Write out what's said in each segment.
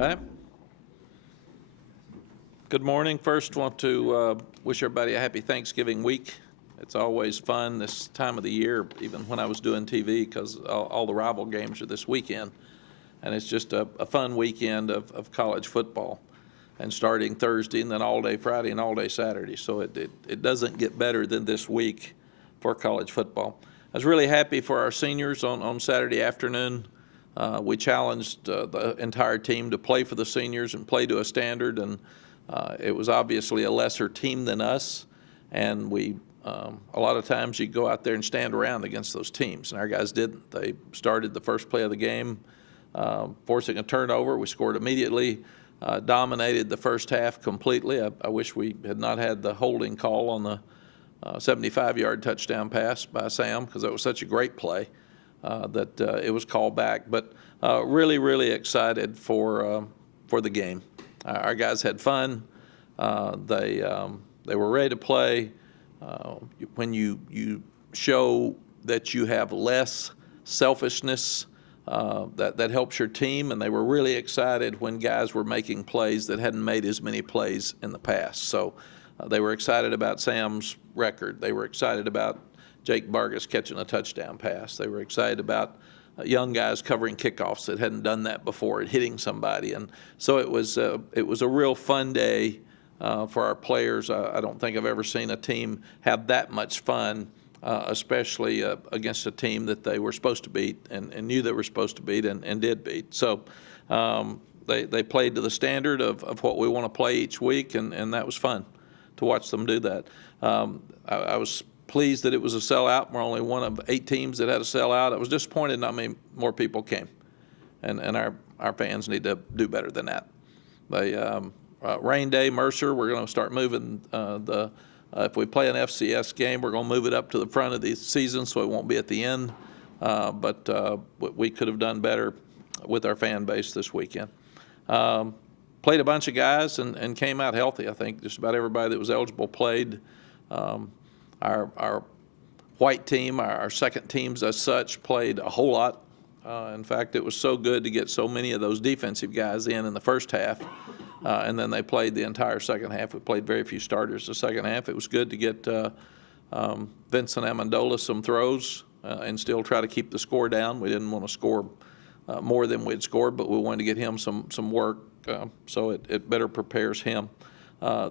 Okay. Good morning. First, want to wish everybody a happy Thanksgiving week. It's always fun this time of the year, even when I was doing TV, because all the rival games are this weekend. And it's just a fun weekend of college football. And starting Thursday and then all day Friday and all day Saturday. So it doesn't get better than this week for college football. I was really happy for our seniors on Saturday afternoon. We challenged the entire team to play for the seniors and play to a standard, and it was obviously a lesser team than us, and a lot of times you go out there and stand around against those teams, and our guys didn't. They started the first play of the game, forcing a turnover. We scored immediately, dominated the first half completely. I wish we had not had the holding call on the 75-yard touchdown pass by Sam, because that was such a great play that it was called back. But really, really excited for the game. Our guys had fun. They were ready to play. When you show that you have less selfishness, that helps your team, and they were really excited when guys were making plays that hadn't made as many plays in the past. So they were excited about Sam's record. They were excited about Jake Vargas catching a touchdown pass. They were excited about young guys covering kickoffs that hadn't done that before and hitting somebody. And so it was a real fun day for our players. I don't think I've ever seen a team have that much fun, especially against a team that they were supposed to beat and knew they were supposed to beat and did beat. So they played to the standard of what we want to play each week, and that was fun to watch them do that. I was pleased that it was a sellout. We're only one of 8 teams that had a sellout. I was disappointed not many more people came, and our fans need to do better than that. Rain day, Mercer, we're going to start moving if we play an FCS game, we're going to move it up to the front of the season so it won't be at the end. But we could have done better with our fan base this weekend. Played a bunch of guys and came out healthy. I think just about everybody that was eligible played. Our white team, our second teams as such, played a whole lot. In fact, it was so good to get so many of those defensive guys in the first half, and then they played the entire second half. We played very few starters the second half. It was good to get Vincent Amendola some throws and still try to keep the score down. We didn't want to score more than we'd scored, but we wanted to get him some work, so it better prepares him.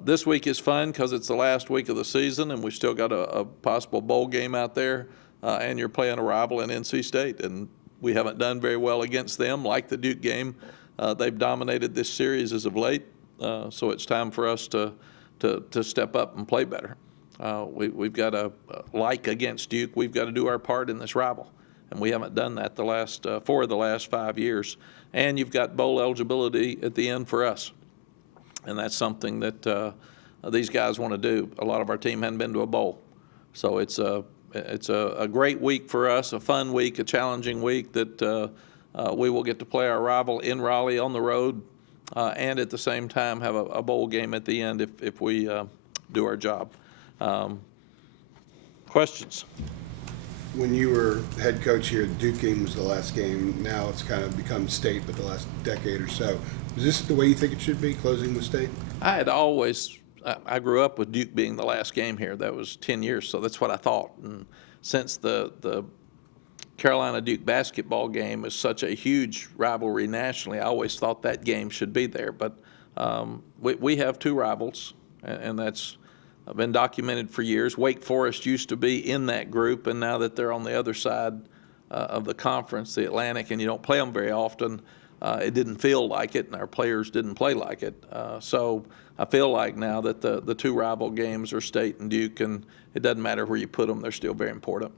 This week is fun because it's the last week of the season, and we've still got a possible bowl game out there, and you're playing a rival in NC State, and we haven't done very well against them. Like the Duke game, they've dominated this series as of late, so it's time for us to step up and play better. We've got like against Duke, we've got to do our part in this rival, and we haven't done that for the last 5 years. And you've got bowl eligibility at the end for us. And that's something that these guys want to do. A lot of our team hadn't been to a bowl. So it's a great week for us, a fun week, a challenging week that we will get to play our rival in Raleigh on the road and at the same time have a bowl game at the end if we do our job. Questions? When you were head coach here, Duke game was the last game. Now it's kind of become state, but the last decade or so. Is this the way you think it should be, closing with state? I grew up with Duke being the last game here. That was 10 years, so that's what I thought. And since the Carolina-Duke basketball game is such a huge rivalry nationally, I always thought that game should be there. But we have 2 rivals, and that's been documented for years. Wake Forest used to be in that group, and now that they're on the other side of the conference, the Atlantic, and you don't play them very often, it didn't feel like it, and our players didn't play like it. So I feel like now that the 2 rival games are State and Duke, and it doesn't matter where you put them, they're still very important.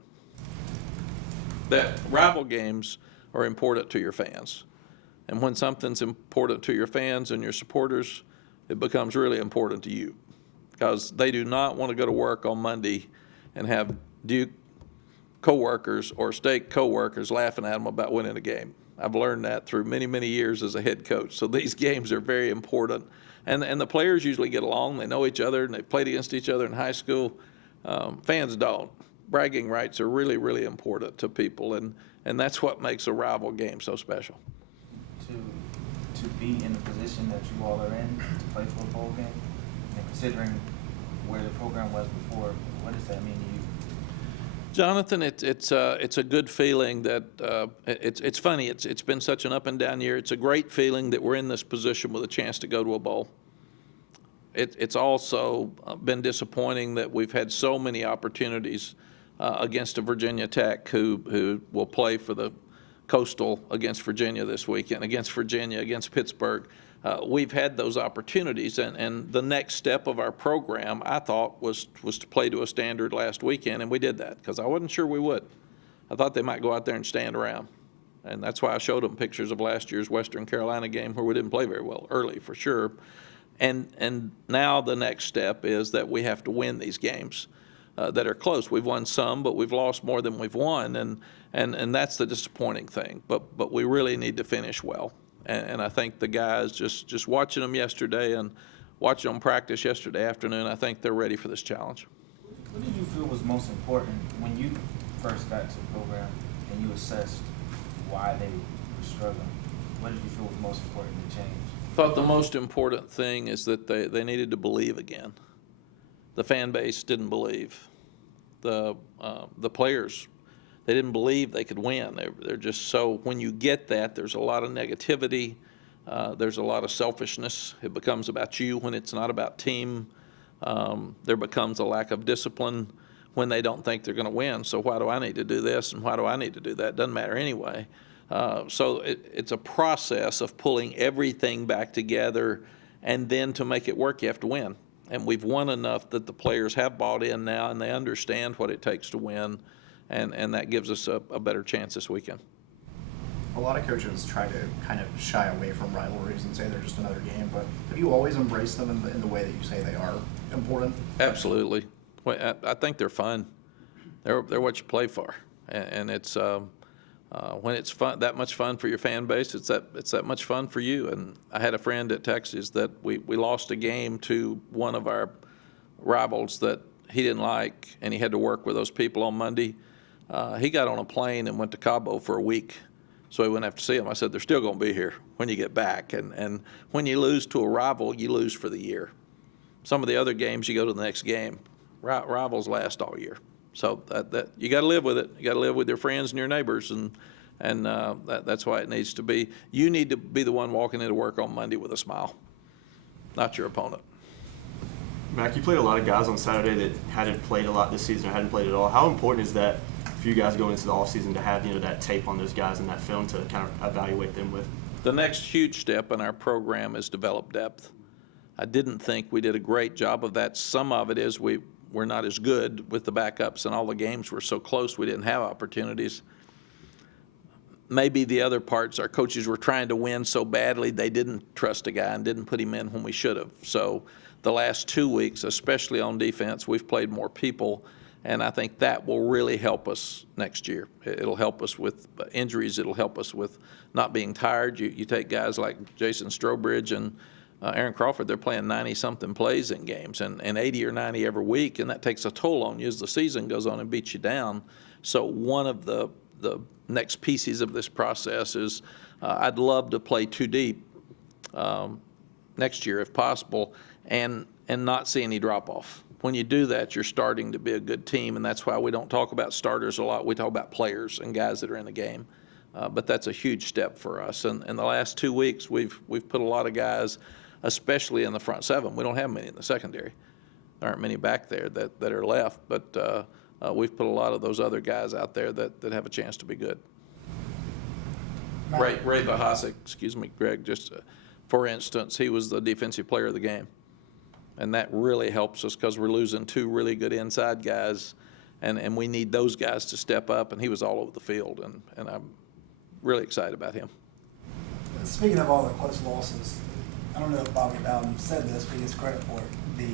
That rival games are important to your fans. And when something's important to your fans and your supporters, it becomes really important to you, because they do not want to go to work on Monday and have Duke coworkers or State coworkers laughing at them about winning a game. I've learned that through many, many years as a head coach. So these games are very important. And the players usually get along. They know each other, and they've played against each other in high school. Fans don't. Bragging rights are really, really important to people, and that's what makes a rival game so special. To to be in the position that you all are in to play for a bowl game? And considering where the program was before, what does that mean to you? Jonathan, it's a good feeling that it's funny. It's been such an up and down year. It's a great feeling that we're in this position with a chance to go to a bowl. It's also been disappointing that we've had so many opportunities against a Virginia Tech who will play for the Coastal against Virginia this weekend, against Virginia, against Pittsburgh. We've had those opportunities, and the next step of our program, I thought, was to play to a standard last weekend, and we did that because I wasn't sure we would. I thought they might go out there and stand around, and that's why I showed them pictures of last year's Western Carolina game where we didn't play very well early, for sure. And now the next step is that we have to win these games that are close. We've won some, but we've lost more than we've won, and that's the disappointing thing. But we really need to finish well. And I think the guys, just watching them yesterday and watching them practice yesterday afternoon, I think they're ready for this challenge. What did you feel was most important when you first got to the program and you assessed why they were struggling? What did you feel was most important to change? I thought the most important thing is that they needed to believe again. The fan base didn't believe. The players, they didn't believe they could win. They're just so, when you get that, there's a lot of negativity. There's a lot of selfishness. It becomes about you when it's not about team. There becomes a lack of discipline when they don't think they're going to win. So why do I need to do this and why do I need to do that? Doesn't matter anyway. So it's a process of pulling everything back together, and then to make it work, you have to win. And we've won enough that the players have bought in now, and they understand what it takes to win, and that gives us a better chance this weekend. A lot of coaches try to kind of shy away from rivalries and say they're just another game, but have you always embraced them in the way that you say they are important? Absolutely. I think they're fun. They're what you play for, and it's when it's fun, that much fun for your fan base, it's that much fun for you. And I had a friend at Texas that we lost a game to one of our rivals that he didn't like, and he had to work with those people on Monday. He got on a plane and went to Cabo for a week, so he wouldn't have to see them. I said, they're still going to be here when you get back. And when you lose to a rival, you lose for the year. Some of the other games, you go to the next game. Rivals last all year. So that you got to live with it. You got to live with your friends and your neighbors, and that's why it needs to be. You need to be the one walking into work on Monday with a smile, not your opponent. Mack, you played a lot of guys on Saturday that hadn't played a lot this season or hadn't played at all. How important is that for you guys going into the offseason to have that tape on those guys and that film to kind of evaluate them with? The next huge step in our program is develop depth. I didn't think we did a great job of that. Some of it is we're not as good with the backups, and all the games were so close we didn't have opportunities. Maybe the other parts, our coaches were trying to win so badly they didn't trust a guy and didn't put him in when we should have. So the last 2 weeks, especially on defense, we've played more people, and I think that will really help us next year. It'll help us with injuries. It'll help us with not being tired. You take guys like Jason Strobridge and Aaron Crawford, they're playing 90-something plays in games, and 80 or 90 every week, and that takes a toll on you as the season goes on and beats you down. So one of the next pieces of this process is I'd love to play 2 deep next year if possible, and not see any drop-off. When you do that, you're starting to be a good team, and that's why we don't talk about starters a lot. We talk about players and guys that are in the game. But that's a huge step for us. And in the last 2 weeks, we've put a lot of guys, especially in the front 7. We don't have many in the secondary. There aren't many back there that are left, but we've put a lot of those other guys out there that have a chance to be good. Ray Bahasic, excuse me, Greg, just for instance, he was the defensive player of the game. And that really helps us because we're losing 2 really good inside guys, and we need those guys to step up, and he was all over the field, and I'm really excited about him. Speaking of all the close losses, I don't know if Bobby Bowden said this, but he gets credit for it. The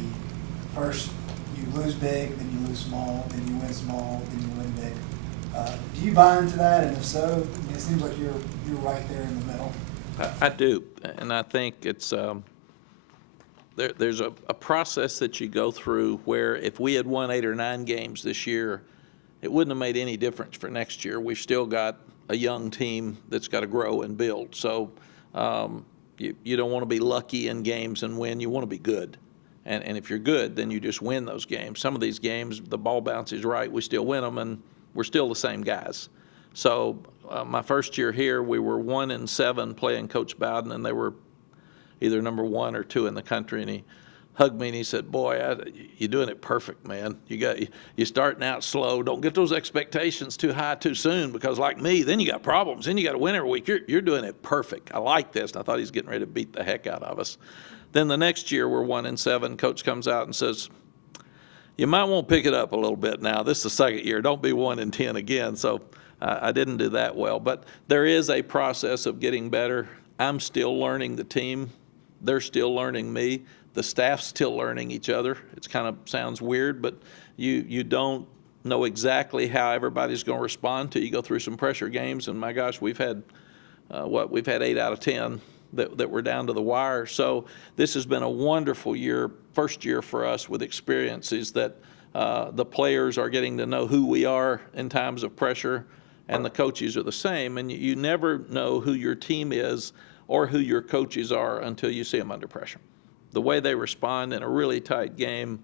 first, you lose big, then you lose small, then you win small, then you win big. Do you buy into that? And if so, it seems like you're right there in the middle. I do, and I think it's there's a process that you go through where if we had won 8 or 9 games this year, it wouldn't have made any difference for next year. We've still got a young team that's got to grow and build. So You don't want to be lucky in games and win. You want to be good. And if you're good, then you just win those games. Some of these games, the ball bounces right, we still win them, and we're still the same guys. So my first year here, we were 1-7 playing Coach Bowden, and they were either number 1 or 2 in the country. And he hugged me and he said, "Boy, you're doing it perfect, man. You're starting out slow. Don't get those expectations too high too soon, because like me, then you got problems. Then you got to win every week. You're doing it perfect. I like this." And I thought he's getting ready to beat the heck out of us. Then the next year, we're 1-7. Coach comes out and says, "You might want to pick it up a little bit now. This is the second year. Don't be 1-10 again." So I didn't do that well. But there is a process of getting better. I'm still learning the team. They're still learning me. The staff's still learning each other. It's kind of sounds weird, but you don't know exactly how everybody's going to respond till you go through some pressure games. And my gosh, we've had 8 out of 10 that we're down to the wire. So this has been a wonderful year, first year for us with experiences that the players are getting to know who we are in times of pressure, and the coaches are the same. And you never know who your team is or who your coaches are until you see them under pressure. The way they respond in a really tight game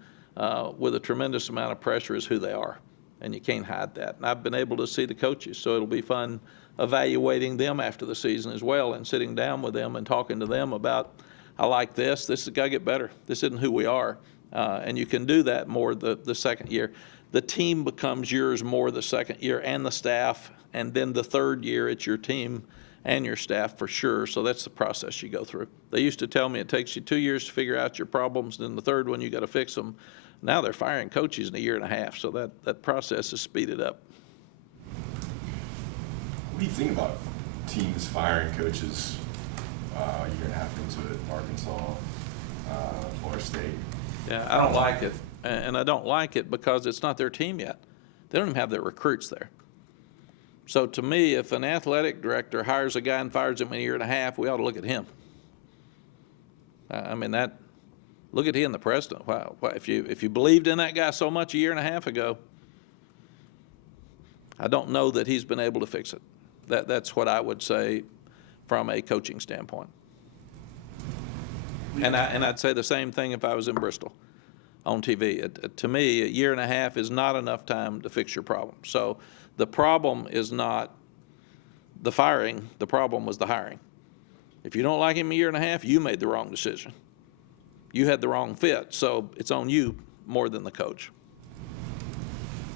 with a tremendous amount of pressure is who they are, and you can't hide that. And I've been able to see the coaches, so it'll be fun evaluating them after the season as well, and sitting down with them and talking to them about, I like this has got to get better. This isn't who we are. And you can do that more the second year. The team becomes yours more the second year, and the staff, and then the third year it's your team and your staff for sure. So that's the process you go through. They used to tell me it takes you 2 years to figure out your problems, then the third one you got to fix them. Now they're firing coaches in 1.5 years, so that process is speeded up. What do you think about teams firing coaches a 1.5 years into it? Arkansas, Florida State. Yeah, I don't like it, and I don't like it because it's not their team yet. They don't even have their recruits there. So to me, if an athletic director hires a guy and fires him in 1.5 years, we ought to look at him. I mean, look at him, the president. Wow, if you believed in that guy so much 1.5 years ago, I don't know that he's been able to fix it. That's what I would say from a coaching standpoint. And I'd say the same thing if I was in Bristol on TV. To me, 1.5 years is not enough time to fix your problem. So the problem is not the firing. The problem was the hiring. If you don't like him 1.5 years, you made the wrong decision. You had the wrong fit. So it's on you more than the coach.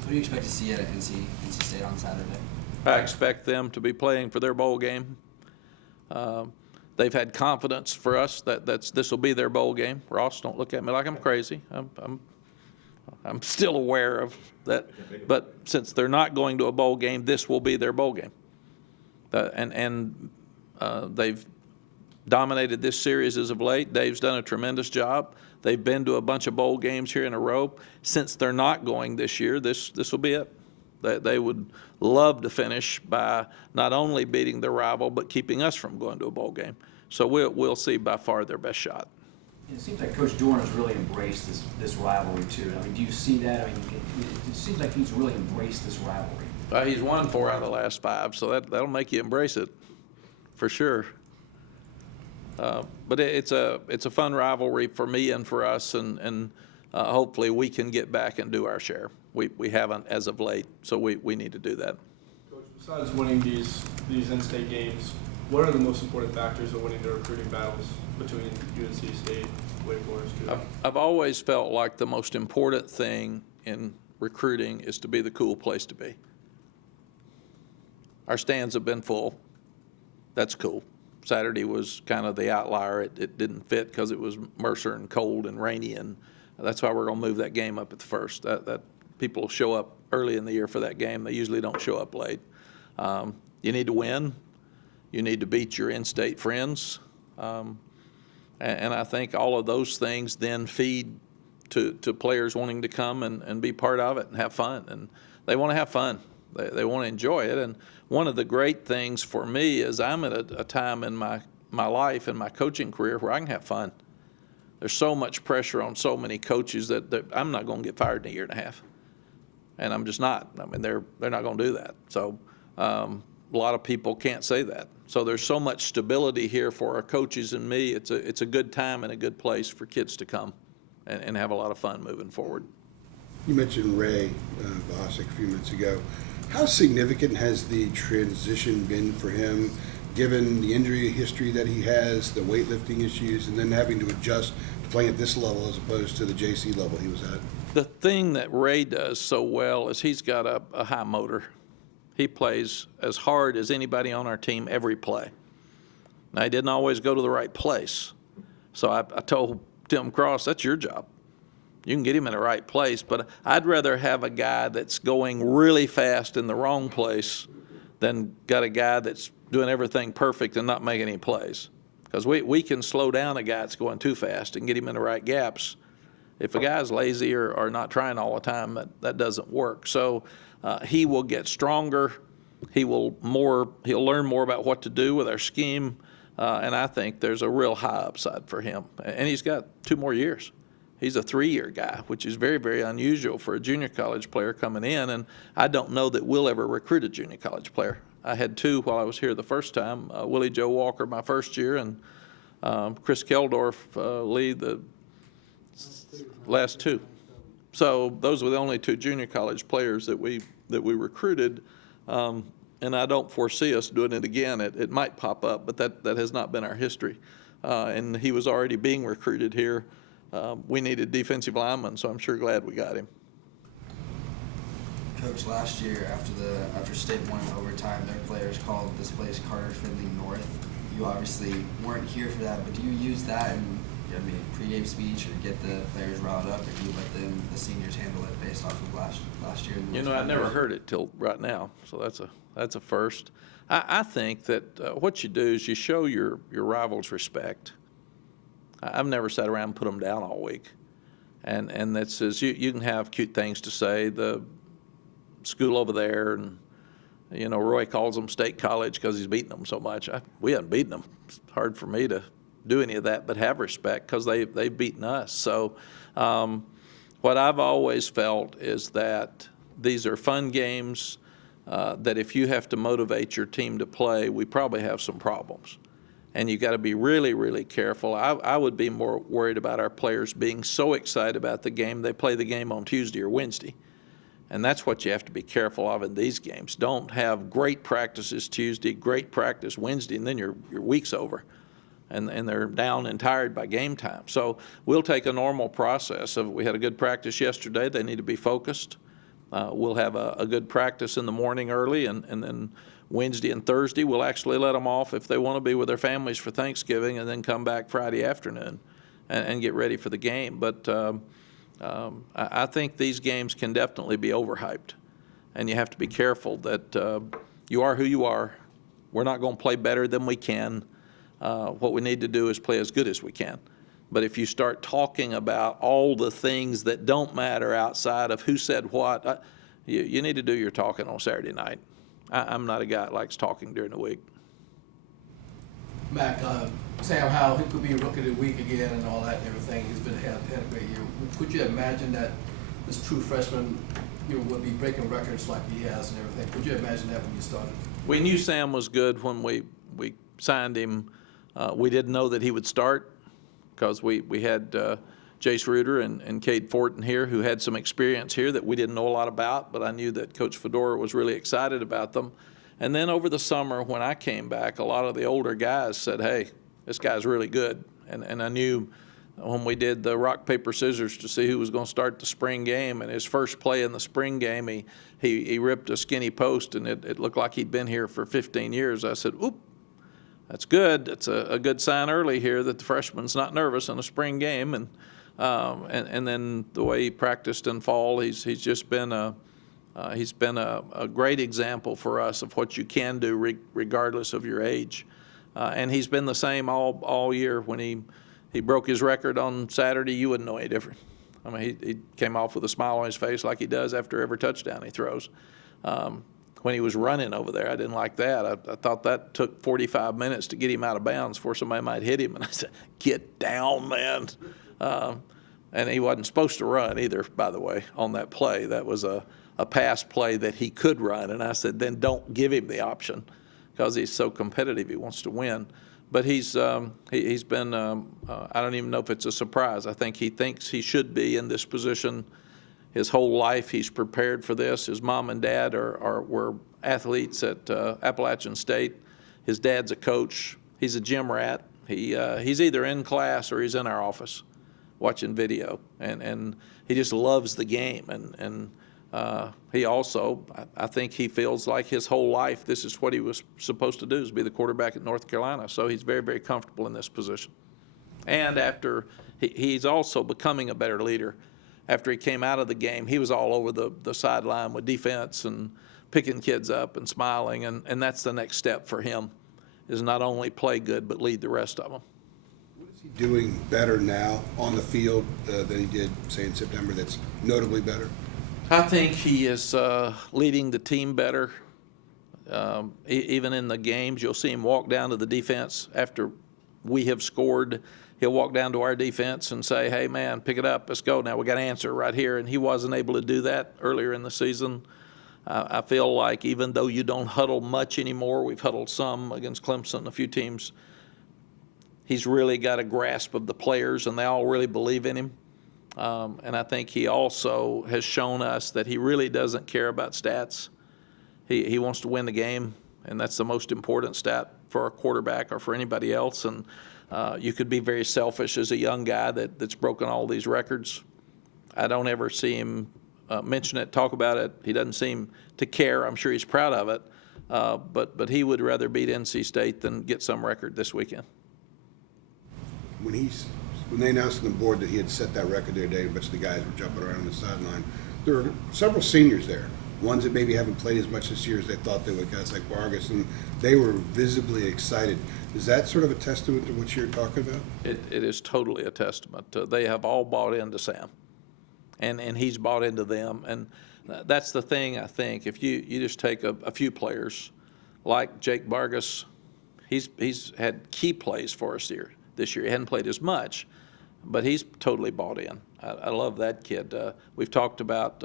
What do you expect to see at NC State on Saturday? I expect them to be playing for their bowl game. They've had confidence for us that this will be their bowl game. Ross, don't look at me like I'm crazy. I'm still aware of that. But since they're not going to a bowl game, this will be their bowl game. They've dominated this series as of late. Dave's done a tremendous job. They've been to a bunch of bowl games here in a row. Since they're not going this year, this will be it. They would love to finish by not only beating their rival, but keeping us from going to a bowl game. So we'll see by far their best shot. It seems like Coach Dorn has really embraced this rivalry too. I mean, do you see that? I mean, it seems like he's really embraced this rivalry. He's won 4 out of the last 5, so that'll make you embrace it, for sure. But it's a fun rivalry for me and for us, and hopefully we can get back and do our share. We haven't as of late, so we need to do that. Coach, besides winning these in-state games, what are the most important factors of winning the recruiting battles between UNC State, Wake Forest? I've always felt like the most important thing in recruiting is to be the cool place to be. Our stands have been full. That's cool. Saturday was kind of the outlier. It didn't fit because it was Mercer and cold and rainy, and that's why we're going to move that game up at the first. That people show up early in the year for that game. They usually don't show up late. You need to win. You need to beat your in-state friends. And I think all of those things then feed to players wanting to come and be part of it and have fun. And they want to have fun. They want to enjoy it. And one of the great things for me is I'm at a time in my life and my coaching career where I can have fun. There's so much pressure on so many coaches that I'm not going to get fired in 1.5 years. And I'm just not. I mean, they're not going to do that. So a lot of people can't say that. So there's so much stability here for our coaches and me. It's a good time and a good place for kids to come and have a lot of fun moving forward. You mentioned Ray Bostic a few minutes ago. How significant has the transition been for him, given the injury history that he has, the weightlifting issues, and then having to adjust to playing at this level as opposed to the JC level he was at? The thing that Ray does so well is he's got a high motor. He plays as hard as anybody on our team every play. Now, he didn't always go to the right place. So I told Tim Cross, that's your job. You can get him in the right place, but I'd rather have a guy that's going really fast in the wrong place than got a guy that's doing everything perfect and not making any plays. Because we can slow down a guy that's going too fast and get him in the right gaps. If a guy's lazy or not trying all the time, that doesn't work. So he will get stronger. He'll learn more about what to do with our scheme, and I think there's a real high upside for him. And he's got 2 more years. He's a 3-year guy, which is very, very unusual for a junior college player coming in, and I don't know that we'll ever recruit a junior college player. I had 2 while I was here the first time, Willie Joe Walker my first year, and Chris Keldorf lead the last 2. So those were the only 2 junior college players that we recruited, and I don't foresee us doing it again. It might pop up, but that has not been our history. And he was already being recruited here. We needed defensive linemen, so I'm sure glad we got him. Coach, last year after State won in overtime, their players called this place Carter Finley North. You obviously weren't here for that, but do you use that in pregame speech or get the players riled up, or do you let the seniors handle it based off of last year? I never heard it till right now, so that's a first. I think that what you do is you show your rivals respect. I've never sat around and put them down all week, and that says you can have cute things to say. The school over there, and Roy calls them State College because he's beaten them so much. We haven't beaten them. It's hard for me to do any of that, but have respect because they've beaten us. So what I've always felt is that these are fun games, that if you have to motivate your team to play, we probably have some problems. And you got to be really, really careful. I would be more worried about our players being so excited about the game, they play the game on Tuesday or Wednesday. And that's what you have to be careful of in these games. Don't have great practices Tuesday, great practice Wednesday, and then your week's over. And they're down and tired by game time. So we'll take a normal process of, we had a good practice yesterday, they need to be focused. We'll have a good practice in the morning early, and then Wednesday and Thursday we'll actually let them off if they want to be with their families for Thanksgiving, and then come back Friday afternoon and get ready for the game. But I think these games can definitely be overhyped, and you have to be careful that you are who you are. We're not going to play better than we can. What we need to do is play as good as we can. But if you start talking about all the things that don't matter outside of who said what, you need to do your talking on Saturday night. I'm not a guy that likes talking during the week. Mack, Sam Howell, he could be Rookie of the Week again and all that and everything. He's had a great year. Could you imagine that this true freshman would be breaking records like he has and everything? Could you imagine that when you started? We knew Sam was good when we signed him. We didn't know that he would start because we had Jace Reuter and Cade Fortin here who had some experience here that we didn't know a lot about, but I knew that Coach Fedora was really excited about them. And then over the summer when I came back, a lot of the older guys said, hey, this guy's really good. And I knew when we did the rock, paper, scissors to see who was going to start the spring game, and his first play in the spring game, he ripped a skinny post, and it looked like he'd been here for 15 years. I said, oop. That's good. That's a good sign early here that the freshman's not nervous in a spring game, and then the way he practiced in fall, he's just been a great example for us of what you can do regardless of your age, and he's been the same all year. When he broke his record on Saturday, you wouldn't know any different. I mean, he came off with a smile on his face like he does after every touchdown he throws. When he was running over there, I didn't like that. I thought that took 45 minutes to get him out of bounds before somebody might hit him. And I said, get down, man. And he wasn't supposed to run either, by the way, on that play. That was a pass play that he could run. And I said, then don't give him the option. because he's so competitive. He wants to win. But he's been, I don't even know if it's a surprise. I think he thinks he should be in this position his whole life. He's prepared for this. His mom and dad were athletes at Appalachian State. His dad's a coach. He's a gym rat. He's either in class or he's in our office watching video, and he just loves the game. And he also, I think he feels like his whole life this is what he was supposed to do, is be the quarterback at North Carolina. So he's very, very comfortable in this position. And after he's also becoming a better leader. After he came out of the game, he was all over the sideline with defense and picking kids up and smiling, and that's the next step for him, is not only play good but lead the rest of them. What is he doing better now on the field than he did, say, in September, that's notably better? I think he is leading the team better. Even in the games, you'll see him walk down to the defense after we have scored. He'll walk down to our defense and say, hey, man, pick it up. Let's go. Now we got an answer right here. And he wasn't able to do that earlier in the season. I feel like even though you don't huddle much anymore, we've huddled some against Clemson, a few teams, he's really got a grasp of the players, and they all really believe in him. And I think he also has shown us that he really doesn't care about stats. He wants to win the game, and that's the most important stat for a quarterback or for anybody else. And you could be very selfish as a young guy that's broken all these records. I don't ever see him mention it, talk about it. He doesn't seem to care. I'm sure he's proud of it. But he would rather beat NC State than get some record this weekend. When they announced on the board that he had set that record the other day, a bunch of the guys were jumping around the sideline. There were several seniors there, ones that maybe haven't played as much this year as they thought they would, guys like Vargas, and they were visibly excited. Is that sort of a testament to what you're talking about? It is totally a testament. They have all bought into Sam, and he's bought into them. And that's the thing, I think. If you just take a few players like Jake Vargas, he's had key plays for us here this year. He hadn't played as much, but he's totally bought in. I love that kid. We've talked about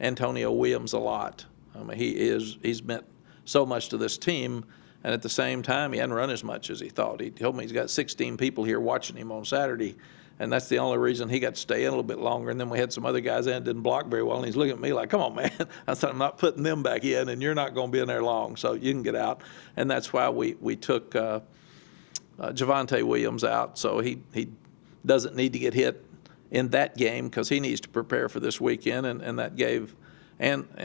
Antonio Williams a lot. I mean, he's meant so much to this team, and at the same time, he hadn't run as much as he thought. He told me he's got 16 people here watching him on Saturday, and that's the only reason he got to stay in a little bit longer. And then we had some other guys in that didn't block very well, and he's looking at me like, come on, man. I said, I'm not putting them back in, and you're not going to be in there long, so you can get out. And that's why we took Javonte Williams out, so he doesn't need to get hit in that game because he needs to prepare for this weekend, and that gave Antonio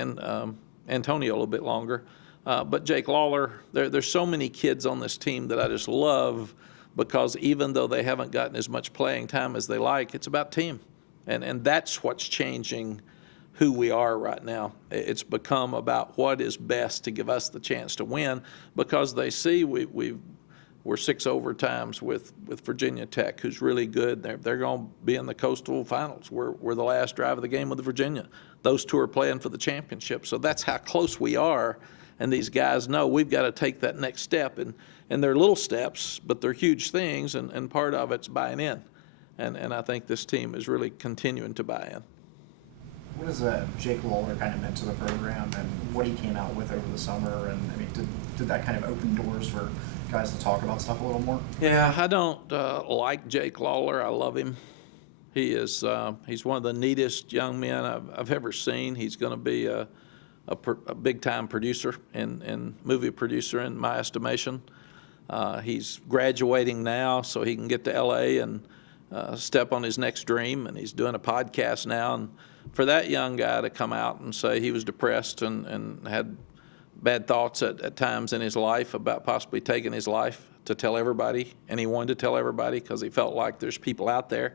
a little bit longer. But Jake Lawler, there's so many kids on this team that I just love, because even though they haven't gotten as much playing time as they like, it's about team. And that's what's changing who we are right now. It's become about what is best to give us the chance to win, because they see we're 6 overtimes with Virginia Tech, who's really good. They're going to be in the Coastal Finals. We're the last drive of the game with Virginia. Those two are playing for the championship. So that's how close we are. And these guys know we've got to take that next step. And they're little steps, but they're huge things, and part of it's buying in. And I think this team is really continuing to buy in. What has Jake Lawler kind of meant to the program, and what he came out with over the summer? And I mean, did that kind of open doors for guys to talk about stuff a little more? Yeah, I don't like Jake Lawler. I love him. He's one of the neatest young men I've ever seen. He's going to be a big-time producer and movie producer in my estimation. He's graduating now so he can get to L.A. and step on his next dream, and he's doing a podcast now. And for that young guy to come out and say he was depressed and had bad thoughts at times in his life about possibly taking his life, to tell everybody, and he wanted to tell everybody because he felt like there's people out there.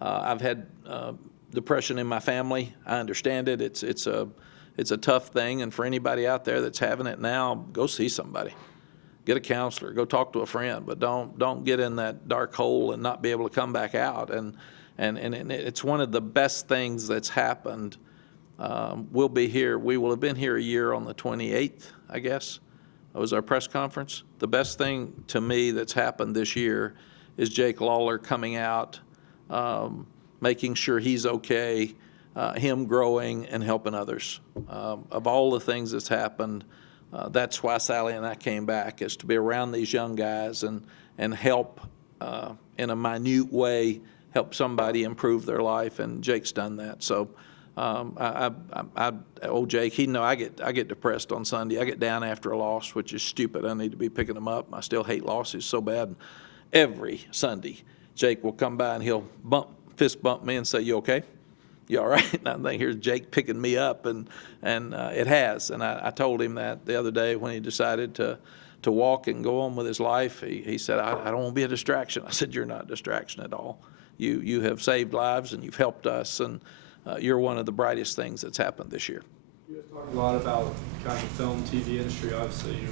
I've had depression in my family. I understand it. It's a tough thing, and for anybody out there that's having it now, go see somebody. Get a counselor. Go talk to a friend, but don't get in that dark hole and not be able to come back out. And it's one of the best things that's happened. We'll be here. We will have been here a year on the 28th, I guess. That was our press conference. The best thing to me that's happened this year is Jake Lawler coming out, making sure he's okay, him growing and helping others. Of all the things that's happened, that's why Sally and I came back, is to be around these young guys and help in a minute way, help somebody improve their life, and Jake's done that. So old Jake, he know I get depressed on Sunday. I get down after a loss, which is stupid. I need to be picking them up. I still hate losses so bad. Every Sunday, Jake will come by and he'll fist bump me and say, "You okay? You all right?" And I think here's Jake picking me up, and it has. And I told him that the other day when he decided to walk and go on with his life. He said, I don't want to be a distraction. I said, "You're not a distraction at all. You have saved lives and you've helped us, and you're one of the brightest things that's happened this year." You guys talk a lot about kind of the film, TV industry. Obviously, you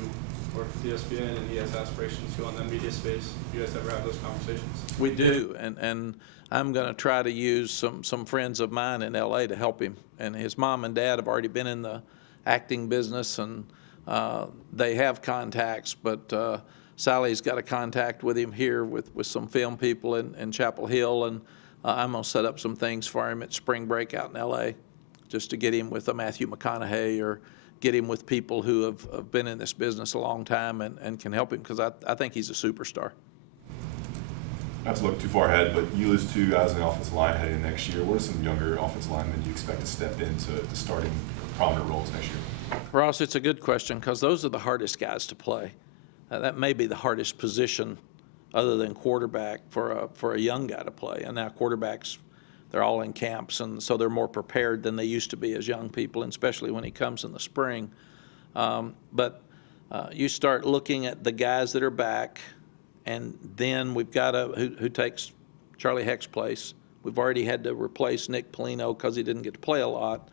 work with ESPN, and he has aspirations to go in that media space. Do you guys ever have those conversations? We do, and I'm going to try to use some friends of mine in L.A. to help him. And his mom and dad have already been in the acting business, and they have contacts, but Sally's got a contact with him here with some film people in Chapel Hill, and I'm going to set up some things for him at spring break out in L.A. just to get him with a Matthew McConaughey, or get him with people who have been in this business a long time and can help him, because I think he's a superstar. Not to look too far ahead, but you lose 2 guys in the offensive line heading into next year. What are some younger offensive linemen you expect to step into the starting prominent roles next year? Ross, it's a good question, because those are the hardest guys to play. That may be the hardest position other than quarterback for a young guy to play. And now quarterbacks, they're all in camps, and so they're more prepared than they used to be as young people, and especially when he comes in the spring. But you start looking at the guys that are back, and then we've got who takes Charlie Heck's place. We've already had to replace Nick Polino because he didn't get to play a lot.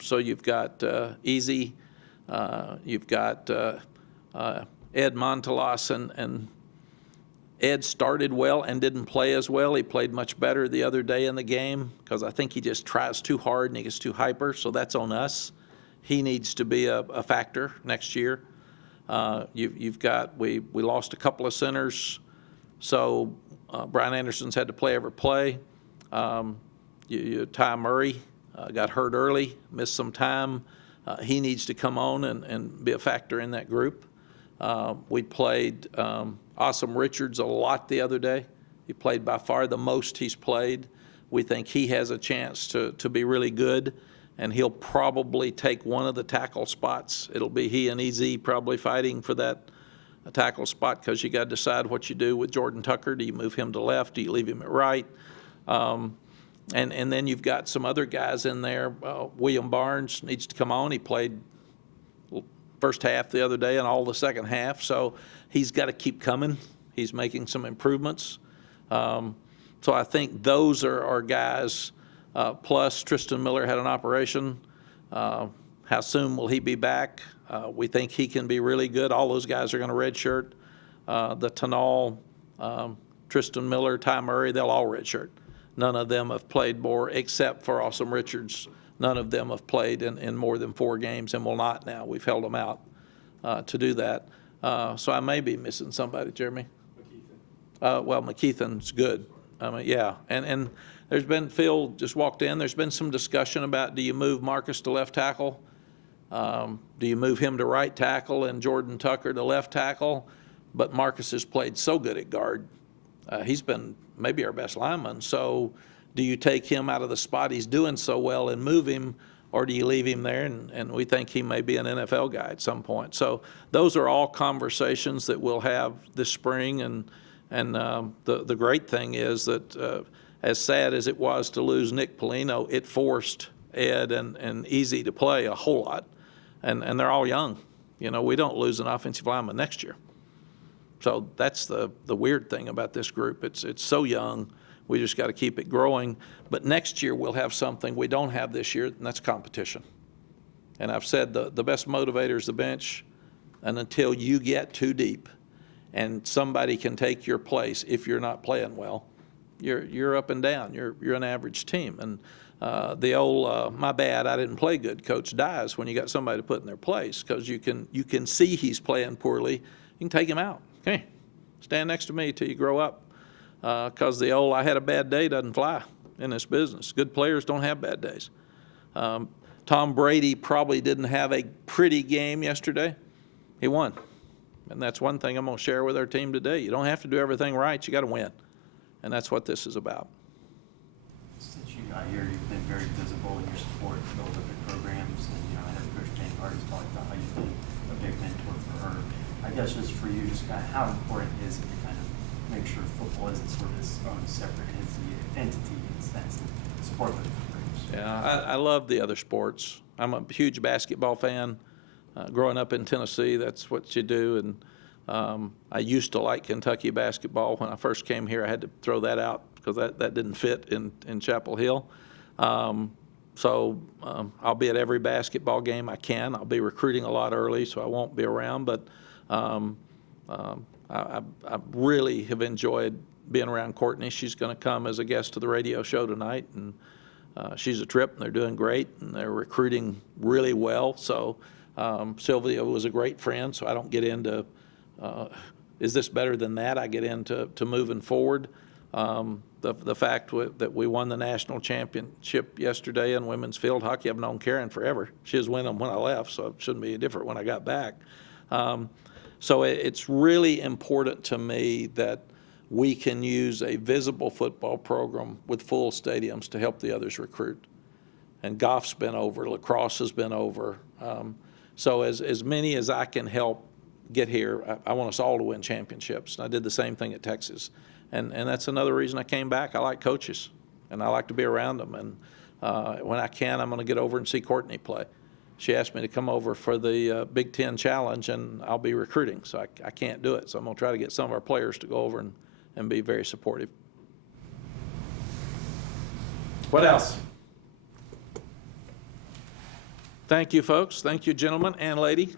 So you've got Easy, you've got Ed Montalas, and Ed started well and didn't play as well. He played much better the other day in the game, because I think he just tries too hard and he gets too hyper, so that's on us. He needs to be a factor next year. You've got, we lost a couple of centers, so Brian Anderson's had to play every play. Ty Murray got hurt early, missed some time. He needs to come on and be a factor in that group. We played Awesome Richards a lot the other day. He played by far the most he's played. We think he has a chance to be really good, and he'll probably take one of the tackle spots. It'll be he and EZ probably fighting for that tackle spot, because you got to decide what you do with Jordan Tucker. Do you move him to left? Do you leave him at right? And then you've got some other guys in there. William Barnes needs to come on. He played first half the other day and all the second half, so he's got to keep coming. He's making some improvements. So I think those are our guys. Plus, Tristan Miller had an operation. How soon will he be back? We think he can be really good. All those guys are going to redshirt. The Tanal, Tristan Miller, Ty Murray, they'll all redshirt. None of them have played more, except for Awesome Richards. None of them have played in more than 4 games and will not now. We've held them out to do that. So I may be missing somebody, Jeremy. Well, McKeithen's good. I mean, yeah. And there's been, Phil just walked in, there's been some discussion about, do you move Marcus to left tackle? Do you move him to right tackle and Jordan Tucker to left tackle? But Marcus has played so good at guard. He's been maybe our best lineman. So do you take him out of the spot he's doing so well and move him, or do you leave him there? And we think he may be an NFL guy at some point. So those are all conversations that we'll have this spring. And the great thing is that as sad as it was to lose Nick Polino, it forced Ed and Easy to play a whole lot. And they're all young. You know, we don't lose an offensive lineman next year. So that's the weird thing about this group. It's so young. We just got to keep it growing. But next year we'll have something we don't have this year, and that's competition. And I've said the best motivator is the bench, and until you get too deep and somebody can take your place if you're not playing well, you're up and down. You're an average team. And the old my bad, I didn't play good coach dies when you got somebody to put in their place, because you can see he's playing poorly. You can take him out. Okay, stand next to me till you grow up, because the old I had a bad day doesn't fly in this business. Good players don't have bad days. Tom Brady probably didn't have a pretty game yesterday. He won. And that's one thing I'm going to share with our team today. You don't have to do everything right. You got to win. And that's what this is about. Since you got here, you've been very visible in your support of the Olympic programs, and I know Coach Vanguard has talked about how you've been a big mentor for her. I guess just for you, just kind of how important is it to kind of make sure football isn't sort of its own separate entity in the sense and support the programs? Yeah, I love the other sports. I'm a huge basketball fan. Growing up in Tennessee, that's what you do. And I used to like Kentucky basketball. When I first came here, I had to throw that out because that didn't fit in Chapel Hill. So I'll be at every basketball game I can. I'll be recruiting a lot early, so I won't be around. But I really have enjoyed being around Courtney. She's going to come as a guest to the radio show tonight, and she's a trip, and they're doing great, and they're recruiting really well. So Sylvia was a great friend, so I don't get into is this better than that? I get into moving forward. The fact that we won the national championship yesterday in women's field hockey, I've known Karen forever. She was winning them when I left, so it shouldn't be different when I got back. So it's really important to me that we can use a visible football program with full stadiums to help the others recruit. And golf's been over, lacrosse has been over. So as many as I can help get here, I want us all to win championships. And I did the same thing at Texas. And that's another reason I came back. I like coaches, and I like to be around them. And when I can, I'm going to get over and see Courtney play. She asked me to come over for the Big Ten Challenge, and I'll be recruiting, so I can't do it. So I'm going to try to get some of our players to go over and be very supportive. What else? Thank you, folks. Thank you, gentlemen and lady.